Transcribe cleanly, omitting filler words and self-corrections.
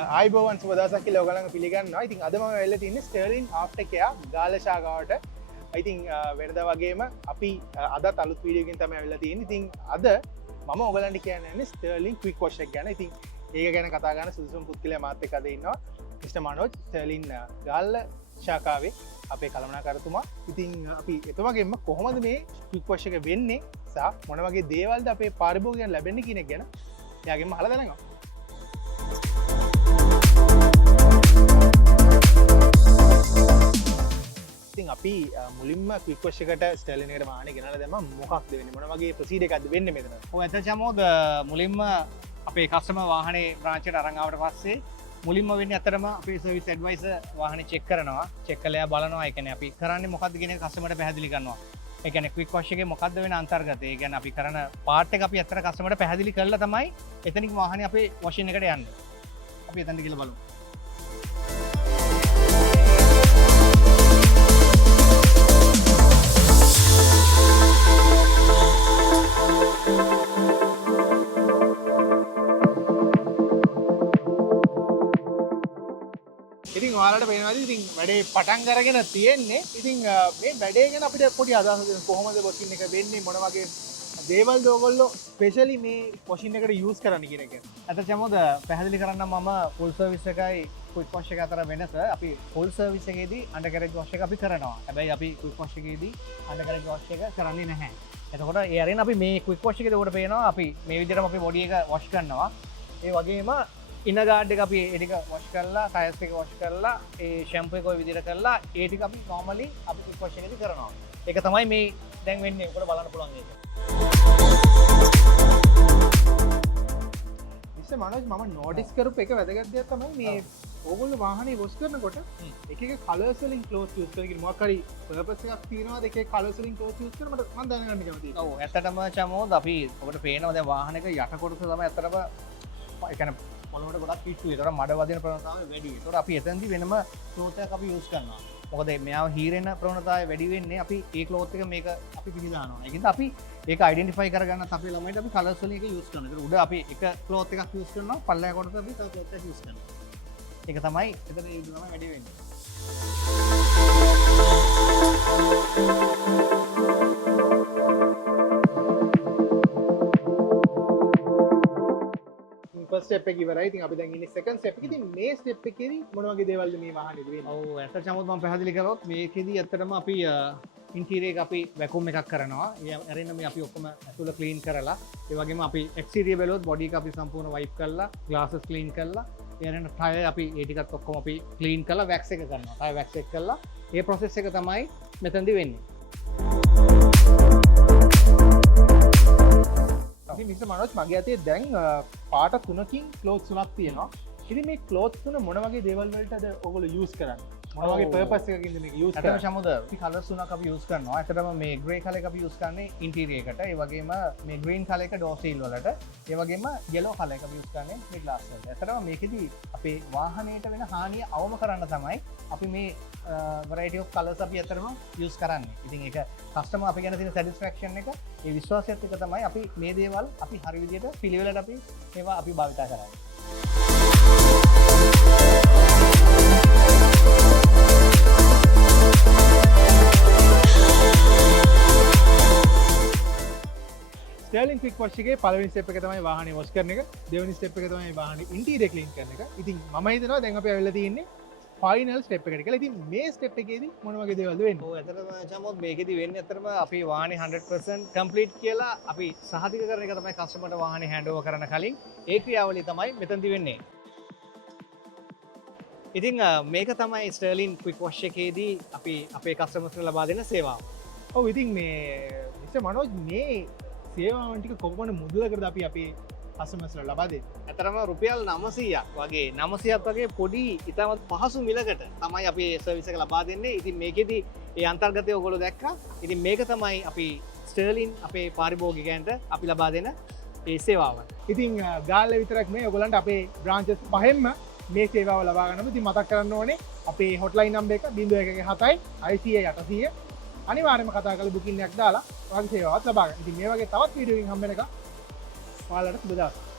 ආයිබෝවන් සුබ දවසක් කියලා ඔයගලන්ව පිළිගන්නවා. ඉතින් අද මම වෙලා තින්නේ ස්ටර්ලින් ආෆ්ටර් කෙයා ගාල්ල ශාඛාවට. ඉතින් වෙනදා වගේම අපි අදත් අලුත් වීඩියෝ එකකින් තමයි වෙලා තියෙන්නේ. ඉතින් අද මම ඔයගලන්ට කියන්නේ ස්ටර්ලින් ක්වික් වොෂ් එක ගැන. ඉතින් ඒක ගැන කතා කරන සුදුසුම පුද්ගලයා මාත් එක්ක අද ඉන්නවා. මිස්ටර් මනෝජ් ස්ටර්ලින් ගාල්ල ශාඛාවේ අපේ කළමනාකරතුමා. ඉතින් අපි එතුමාගෙන්ම කොහොමද මේ ක්වික් වොෂ් එක වෙන්නේ සහ මොන වගේ දේවල්ද අපේ පාරිභෝගිකයන් ලැබෙන්නේ කියන එක ගැන එයාගෙන්ම අහලා දැනගමු. අපි මුලින්ම ක්වික් වොෂ් එකට ස්ටර්ලින් එකට වාහනේ ගෙනලා දැම්මම මොකක්ද වෙන්නේ මොන වගේ ප්‍රොසීඩර් එකක්ද වෙන්නේ මෙතන? ඔව් එතන චමෝද මුලින්ම අපේ කස්ටමර් වාහනේ බ්‍රාන්ච් එකට අරන් ආවට පස්සේ මුලින්ම වෙන්නේ අතරම අපේ සර්විස් ඇඩ්වයිසර් වාහනේ චෙක් කරනවා. චෙක් කළා බලනවා. ඒ කියන්නේ අපි කරන්නේ මොකක්ද කියන එක කස්ටමර්ට පැහැදිලි කරනවා. ඒ කියන්නේ ක්වික් වොෂ් එකේ මොකක්ද වෙන අන්තර්ගතය. ඒ කියන්නේ අපි කරන පාර්ට් එක අපි අතර කස්ටමර්ට පැහැදිලි කරලා තමයි එතනින් වාහනේ අපේ වොෂින් එකට යන්නේ. අපි එතනට ගිහලා බලමු. ඉතින් ඔයාලට පේනවාද ඉතින් වැඩේ පටන් අරගෙන තියෙන්නේ. ඉතින් මේ වැඩේ ගැන අපිට පොඩි අදහසක් දෙන්න කොහොමද වොෂින් එක වෙන්නේ මොන වගේ දේවල්ද ඔයගොල්ලෝ ස්පෙෂලි මේ වොෂින් එකට යූස් කරන්න කියන එක. අත චමෝද පැහැදිලි කරන්න මම ෆුල් සර්විස් එකයි ක්වික් වොෂ් එක අතර වෙනස. අපි ෆුල් සර්විස් එකේදී අන්ඩර්කැරේජ් වොෂ් එක අපි කරනවා. හැබැයි අපි ක්වික් වොෂ් එකේදී අන්ඩර්කැරේජ් වොෂ් එක කරන්නේ නැහැ. එතකොට ඒ අරින් අපි මේ ක්වික් වොෂ් එකේදී උඩ පේනවා අපි මේ විදිහටම අපි බොඩි එක වොෂ් කරනවා. ඒ වගේම ඉන ගාඩ් එක අපි ඒ ටික වොෂ් කරලා ටයර්ස් එක වොෂ් කරලා ඒ ෂැම්පූ එක ඔය විදිහට කරලා ඒ ටික අපි normally අපි ක්වික් වොෂ් එකේදී කරනවා. ඒක තමයි මේ දැන් වෙන්නේ. ඔකට බලන්න පුළුවන් ඒක. ඉතින් මනෝජ් මම නෝටිස් කරපු එක වැදගත් දෙයක් තමයි මේ ඕගොල්ලෝ වාහනේ වොෂ් කරනකොට එක එක කලර්ස් වලින් ක්ලෝත් යූස් කරන කිව්ව මොකක් හරි පර්පස් එකක් තියෙනවාද එක එක කලර්ස් වලින් ක්ලෝත් යූස් කරන මට මම දැනගන්න කැමතියි. ඔව් ඇත්තටම චමෝද අපි ඔබට පේනවා දැන් වාහනයක යට කොටස තමයි ඇත්තටම ඒ කියන්නේ මොනවට ගොඩක් පිට්ටුයි. ඒතර මඩ වදින ප්‍රවණතාවය වැඩි. ඒතර අපි එතනදී වෙනම ක්ලෝත් එකක් අපි යූස් කරනවා. මොකද මෙයාව හීරෙන ප්‍රවණතාවය වැඩි වෙන්නේ අපි ඒ ක්ලෝත් එක මේක අපි පිළි දානවා. ඒකින්ද අපි ඒක අයිඩෙන්ටිෆයි කරගන්නත් අපේ ළමයිට අපි කලර්ස් වලින් ඒක යූස් කරනවා. ඒතර උඩ අපි එක ක්ලෝත් එකක් යූස් කරනවා. පල්ලෙහා කොටස අපි තව ක්ලෝත් එකක් යූස් කරනවා. ඒක තමයි එතන ඒ තමයි වැඩි වෙන්නේ. ෆස්ට් ස්ටෙප් එක ඉවරයි. ඉතින් අපි දැන් ඉන්නේ සෙකන්ඩ් ස්ටෙප් එකේ. ඉතින් මේ ස්ටෙප් එකේදී මොන වගේ දේවල්ද මේ වාහනේදී වෙන්නේ? ඔව් ඇත්තට චමෝත් මම පැහැදිලි කරොත් මේකෙදී ඇත්තටම අපි ඉන්ටීරියර් එක අපි වැකුම් එකක් කරනවා. ඒ අරින්න මේ අපි ඔක්කොම ඇතුළ ක්ලීන් කරලා ඒ වගේම අපි එක්ස්ටීරියර් බැලුවොත් බොඩි එක අපි සම්පූර්ණ වයිප් කරලා ග්ලාසස් ක්ලීන් කරලා ඒ අරින්න ටයර් අපි ඒ ටිකත් ඔක්කොම අපි ක්ලීන් කරලා වැක්ස් එක කරනවා. ටයර් වැක්ස් එක කරලා ඒ ප්‍රොසෙස් එක තමයි මෙතනදී වෙන්නේ. ඉතින් මිස්ටර් මනෝජ් මගේ අතේ දැන් පාට 3කින් ක්ලෝත්ස් 3ක් තියෙනවා. ඉතින් මේ ක්ලෝත්ස් 3 මොන වගේ දේවල් වලටද ඔයගොල්ලෝ යූස් කරන්නේ? මොන වගේ පර්පස් එකකින්ද මේක යූස් කරන්නේ? ඇත්තටම චමෝද අපි කලර්ස් 3ක් අපි යූස් කරනවා. ඇත්තටම මේ ග්‍රේ කලර් එක අපි යූස් කරන්නේ ඉන්ටීරියර් එකට. ඒ වගේම මේ ග්‍රීන් කලර් එක ඩෝර් සීල් වලට. ඒ වගේම yellow කලර් එක අපි යූස් කරන්නේ මේ ග්ලාස් වලට. ඇත්තටම මේකෙදි අපේ වාහනයට වෙන හානිය අවම කරන්න තමයි අපි මේ variety of colors අපි ඇත්තටම යූස් කරන්නේ. ඉතින් ඒක කස්ටමර් අපි ගැන තියෙන satisfaction එක ඒ විශ්වාසයත් එක තමයි අපි මේ දේවල් අපි හරි විදිහට පිළිවෙලට අපි ඒවා අපි භාවිතා කරන්නේ. ස්ටර්ලින් ක්වික් වොෂ් එකේ පළවෙනි ස්ටෙප් එක තමයි වාහනේ වොෂ් කරන එක. දෙවෙනි ස්ටෙප් එක තමයි වාහනේ ඉන්ටීරියර් ක්ලීන් කරන එක. ඉතින් මම හිතනවා දැන් අපි ආවිල්ලා තියෙන්නේ ෆයිනල් ස්ටෙප් එකට කියලා. ඉතින් මේ ස්ටෙප් එකේදී මොන වගේ දේවල්ද වෙන්නේ? ඔව් ඇත්තටම චමෝත් මේකෙදි වෙන්නේ ඇත්තටම අපි වාහනේ 100% කම්ප්ලීට් කියලා අපි සහතික කරන එක තමයි කස්ටමර්ට වාහනේ හෑන්ඩ් ඕවර් කරන කලින් ඒ ක්‍රියාවලිය තමයි මෙතනදී වෙන්නේ. ඉතින් මේක තමයි ස්ටර්ලින් ක්වික් වොෂ් එකේදී අපි අපේ කස්ටමර්ස්ට ලබා දෙන සේවාව. ඔව් ඉතින් මේ මිස්ටර් මනෝජ් මේ සේවාවන් ටික කොපමණ මුදලකටද අපි අපේ කස්ටමර්ස්ලා ලබා දෙන්නේ? ඇතරම රුපියල් 900ක් වගේ 900ක් වගේ පොඩි ඉතාමත් පහසු මිලකට තමයි අපි සර්විස් එක ලබා දෙන්නේ. ඉතින් මේකෙදි ඒ අන්තර්ගතය ඔයගොල්ලෝ දැක්කා. ඉතින් මේක තමයි අපි ස්ටර්ලින් අපේ පාරිභෝගිකයන්ට අපි ලබා දෙන ඒ සේවාව. ඉතින් ගාල්ල විතරක් නෙවෙයි ඔයගොල්ලන්ට අපේ බ්‍රාන්චස් පහෙන්ම මේ සේවාව ලබා ගන්න. ඉතින් මතක් කරන්න ඕනේ අපේ හොට්ලයින් නම්බර් එක 0117 800 අනිවාර්යයෙන්ම කතා කරලා බුකින් එකක් දාලා ඔයාගේ සේවාවත් ලබා ගන්න. ඉතින් මේ වගේ තවත් වීඩියෝ එකකින් හම්බ වෙනකම් ඔයාලට සුබ දවසක්.